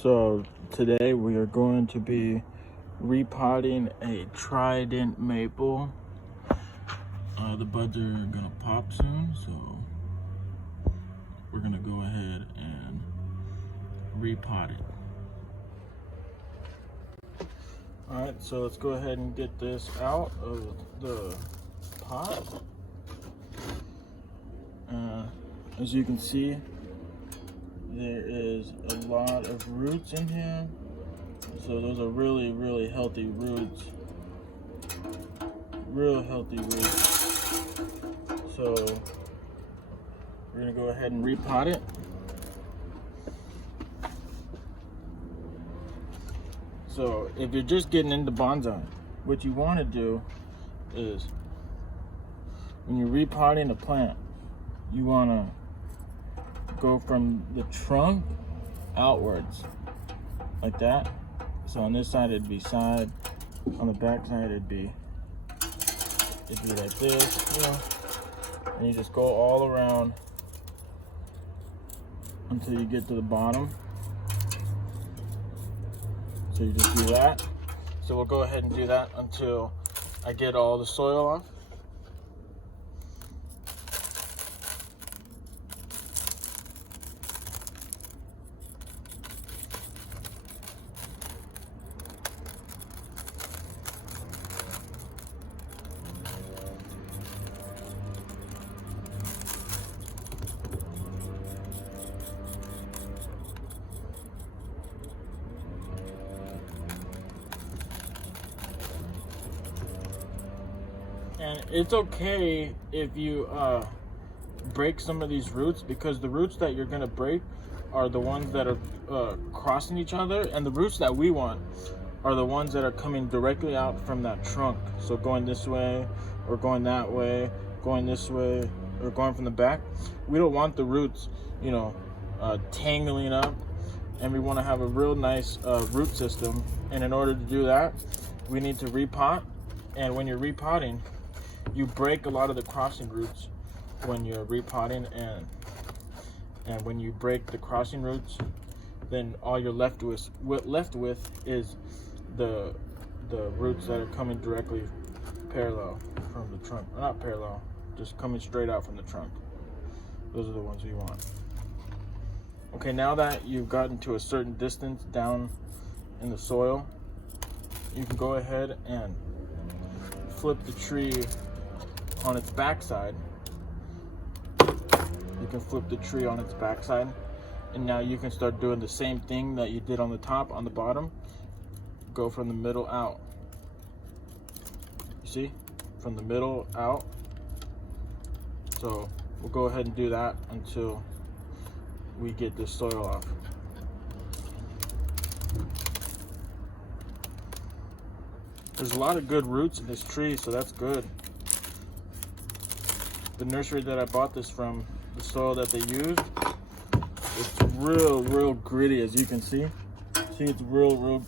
So today we are going to be repotting a Trident maple. The buds are gonna pop soon, so we're gonna go ahead and repot it. Alright, so let's go ahead and get this out of the pot. As you can see, there is a lot of roots in here. So those are really healthy roots. Real healthy roots. So we're gonna go ahead and repot it. So if you're just getting into bonsai, what you want to do is when you're repotting a plant, you want to go from the trunk outwards like that. So on this side it'd be side, on the back side it'd be like this, you know, and you just go all around until you get to the bottom. So you just do that. So we'll go ahead and do that until I get all the soil off. And it's okay if you break some of these roots, because the roots that you're gonna break are the ones that are crossing each other, and the roots that we want are the ones that are coming directly out from that trunk. So going this way, or going that way, going this way, or going from the back. We don't want the roots, you know, tangling up, and we want to have a real nice root system. And in order to do that, we need to repot. And when you're repotting, you break a lot of the crossing roots when you're repotting, and when you break the crossing roots, then all you're left with is the roots that are coming directly parallel from the trunk. Or not parallel, just coming straight out from the trunk. Those are the ones we want. Okay, now that you've gotten to a certain distance down in the soil, you can go ahead and flip the tree on its backside. You can flip the tree on its backside, and now you can start doing the same thing that you did on the top, on the bottom. Go from the middle out. You see? From the middle out. So we'll go ahead and do that until we get this soil off. There's a lot of good roots in this tree, so that's good. The nursery that I bought this from, the soil that they used, it's real gritty, as you can see. See, it's real,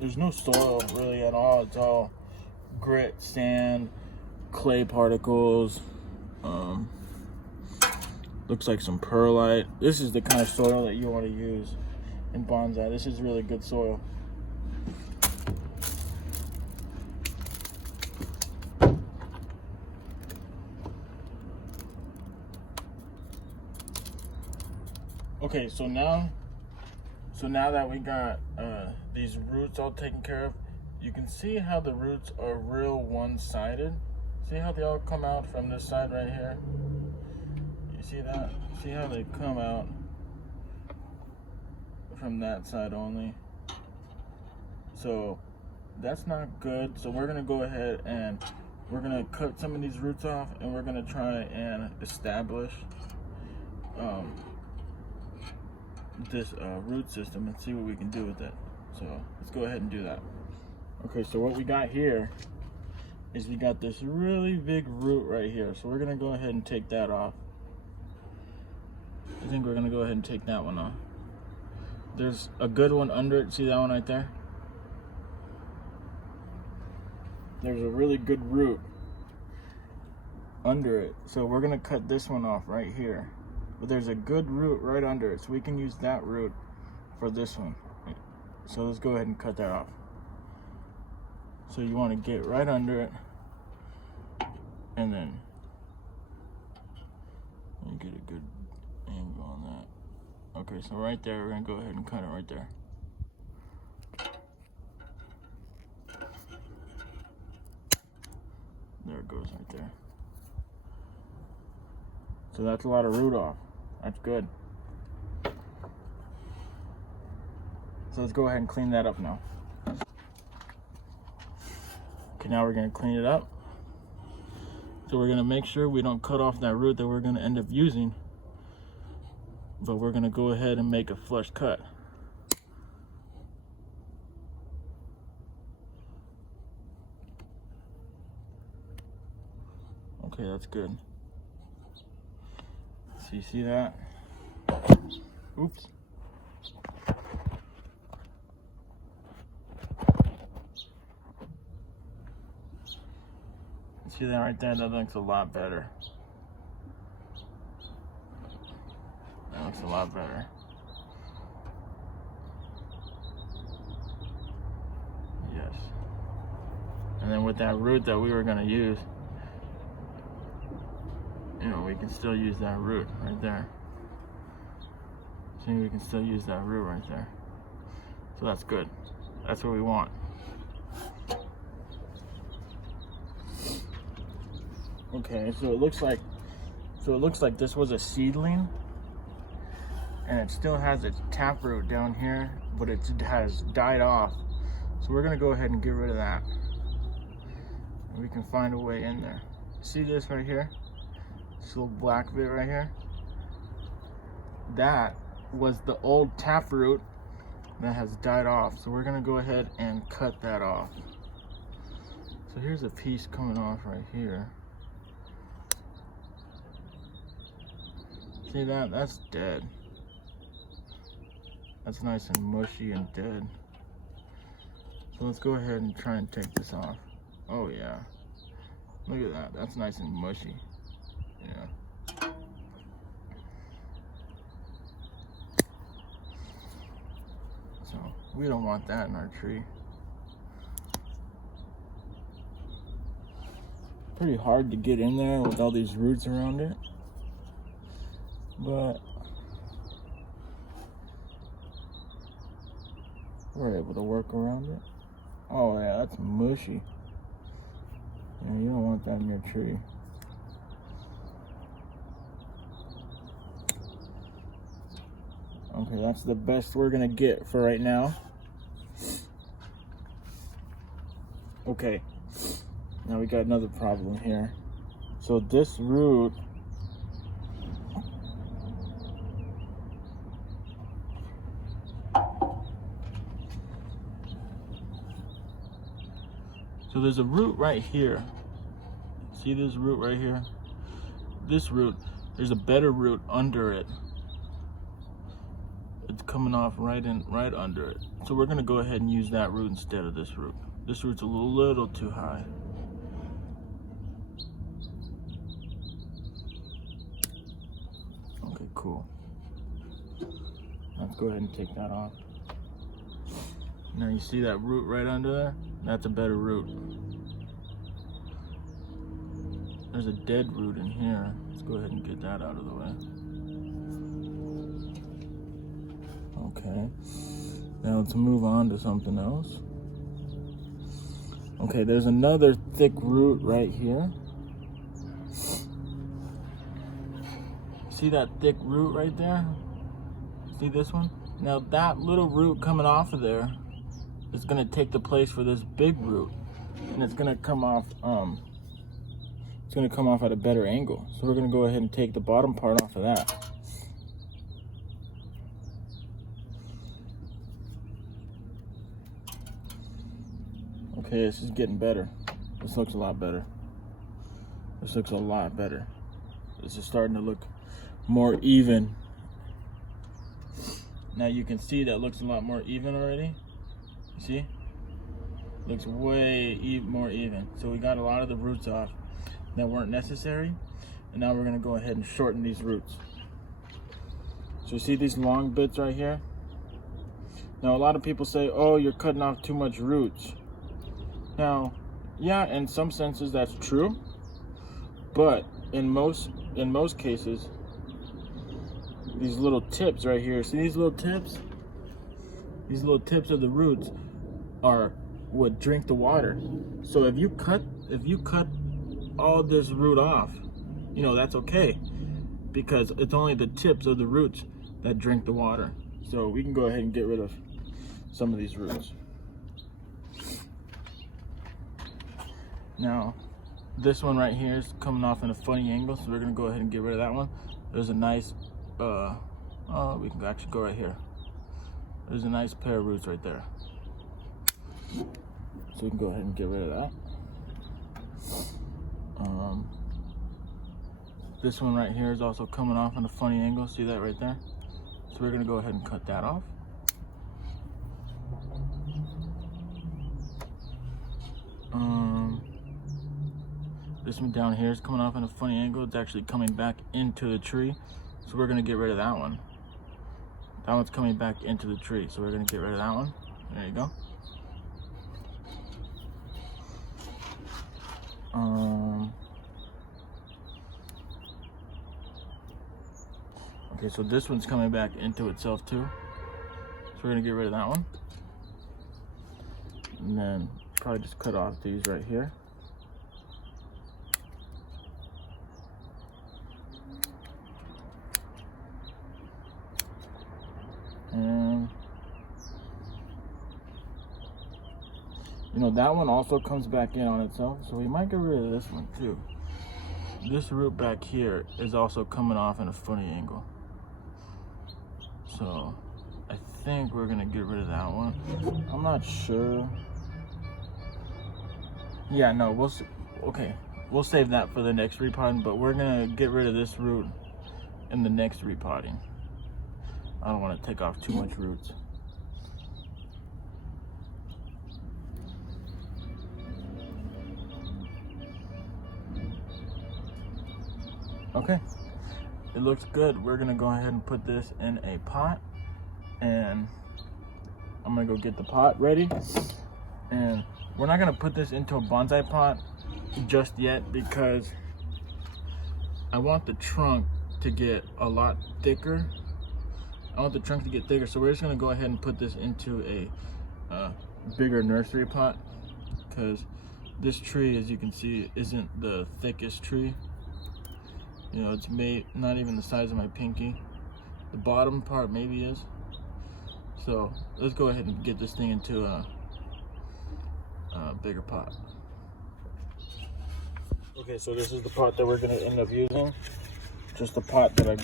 there's no soil really at all. It's all grit, sand, clay particles. Looks like some perlite. This is the kind of soil that you want to use in bonsai. This is really good soil. Okay, so now that we got these roots all taken care of, you can see how the roots are real one-sided. See how they all come out from this side right here? You see that? See how they come out from that side only? So that's not good. So we're gonna go ahead and we're gonna cut some of these roots off, and we're gonna try and establish this root system and see what we can do with it. So let's go ahead and do that. Okay, so what we got here is we got this really big root right here. So we're gonna go ahead and take that off. I think we're gonna go ahead and take that one off. There's a good one under it. See that one right there? There's a really good root under it. So we're gonna cut this one off right here. But there's a good root right under it, so we can use that root for this one. So let's go ahead and cut that off. So you want to get right under it, and then you get a good angle on that. Okay, so right there, we're gonna go ahead and cut it right there. There it goes right there. So that's a lot of root off. That's good. So let's go ahead and clean that up now. Okay, now we're gonna clean it up. So we're gonna make sure we don't cut off that root that we're gonna end up using, but we're gonna go ahead and make a flush cut. Okay, that's good. So you see that? Oops. See that right there? That looks a lot better. That looks a lot better. Yes. And then with that root that we were gonna use, you know, we can still use that root right there. See, we can still use that root right there. So that's good. That's what we want. Okay, so it looks like this was a seedling, and it still has its taproot down here, but it has died off. So we're gonna go ahead and get rid of that. And we can find a way in there. See this right here? This little black bit right here? That was the old taproot that has died off. So we're gonna go ahead and cut that off. So here's a piece coming off right here. See that? That's dead. That's nice and mushy and dead. So let's go ahead and try and take this off. Oh yeah. Look at that. That's nice and mushy. Yeah. So we don't want that in our tree. Pretty hard to get in there with all these roots around it. But we're able to work around it. Oh yeah, that's mushy. Yeah, you don't want that in your tree. Okay, that's the best we're gonna get for right now. Okay, now we got another problem here. So this root, so there's a root right here. See this root right here? This root, there's a better root under it. It's coming off right under it. So we're gonna go ahead and use that root instead of this root. This root's a little too high. Okay, cool. Let's go ahead and take that off. Now you see that root right under there? That's a better root. There's a dead root in here. Let's go ahead and get that out of the way. Okay, now let's move on to something else. Okay, there's another thick root right here. See that thick root right there? See this one? Now that little root coming off of there is gonna take the place for this big root, and it's gonna come off. It's gonna come off at a better angle. So we're gonna go ahead and take the bottom part off of that. Okay, this is getting better. This looks a lot better. This looks a lot better. This is starting to look more even. Now you can see that looks a lot more even already. You see? Looks way more even. So we got a lot of the roots off that weren't necessary. And now we're gonna go ahead and shorten these roots. So see these long bits right here? Now, a lot of people say, oh, you're cutting off too much roots. Now, yeah, in some senses that's true, but in most cases, these little tips right here, see these little tips? These little tips of the roots are what drink the water. So if you cut all this root off, you know, that's okay, because it's only the tips of the roots that drink the water. So we can go ahead and get rid of some of these roots. Now, this one right here is coming off in a funny angle, so we're gonna go ahead and get rid of that one. There's a nice, we can actually go right here. There's a nice pair of roots right there. So we can go ahead and get rid of that. This one right here is also coming off in a funny angle. See that right there? So we're gonna go ahead and cut that off. This one down here is coming off in a funny angle. It's actually coming back into the tree. So we're gonna get rid of that one. That one's coming back into the tree. So we're gonna get rid of that one. There you go. Okay, so this one's coming back into itself too. So we're gonna get rid of that one. And then probably just cut off these right here. And you know, that one also comes back in on itself, so we might get rid of this one too. This root back here is also coming off in a funny angle. So I think we're gonna get rid of that one. I'm not sure. Yeah, no, we'll save that for the next repotting, but we're gonna get rid of this root in the next repotting. I don't want to take off too much roots. Okay, it looks good. We're gonna go ahead and put this in a pot, and I'm gonna go get the pot ready. And we're not gonna put this into a bonsai pot just yet because I want the trunk to get a lot thicker. So we're just gonna go ahead and put this into a bigger nursery pot, because this tree, as you can see, isn't the thickest tree. You know, it's not even the size of my pinky. The bottom part maybe is. So let's go ahead and get this thing into a bigger pot. Okay, so this is the pot that we're gonna end up using. Just the pot that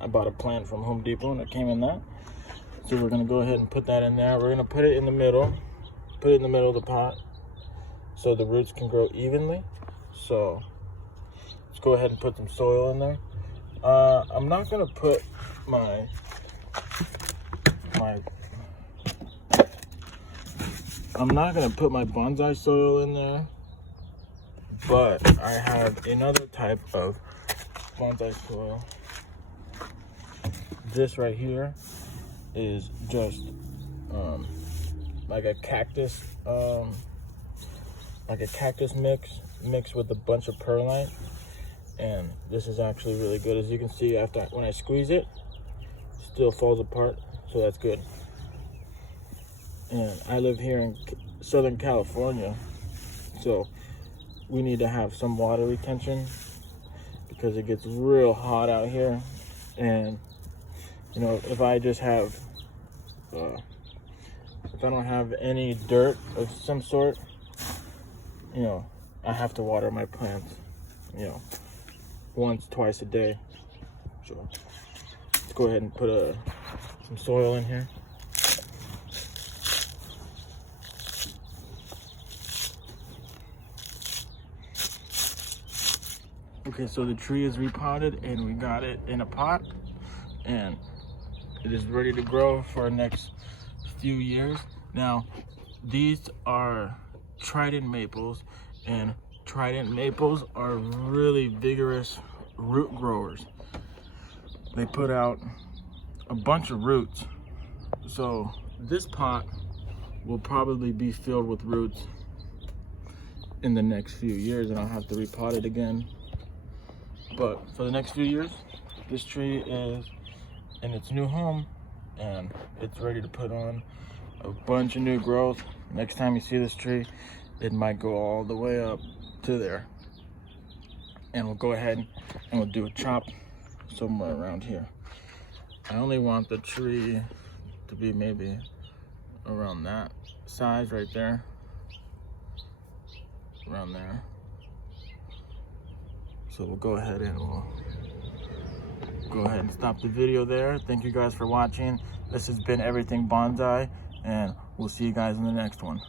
I bought a plant from Home Depot, and it came in that. So we're gonna go ahead and put that in there. We're gonna put it in the middle. Put it in the middle of the pot so the roots can grow evenly. So let's go ahead and put some soil in there. I'm not gonna put my bonsai soil in there, but I have another type of bonsai soil. This right here is just like a cactus mix with a bunch of perlite, and this is actually really good. As you can see, when I squeeze it, it still falls apart, so that's good. And I live here in Southern California, so we need to have some water retention because it gets real hot out here. And you know, if I just have if I don't have any dirt of some sort, you know, I have to water my plants, you know, once, twice a day. So let's go ahead and put some soil in here. Okay, so the tree is repotted and we got it in a pot, and it is ready to grow for the next few years. Now, these are Trident maples, and Trident maples are really vigorous root growers. They put out a bunch of roots So this pot will probably be filled with roots in the next few years, and I'll have to repot it again. But for the next few years, this tree is in its new home and it's ready to put on a bunch of new growth. Next time you see this tree, it might go all the way up to there. And we'll go ahead and we'll do a chop somewhere around here. I only want the tree to be maybe around that size right there. Around there. So we'll go ahead and stop the video there. Thank you guys for watching. This has been Everything Bonsai, and we'll see you guys in the next one.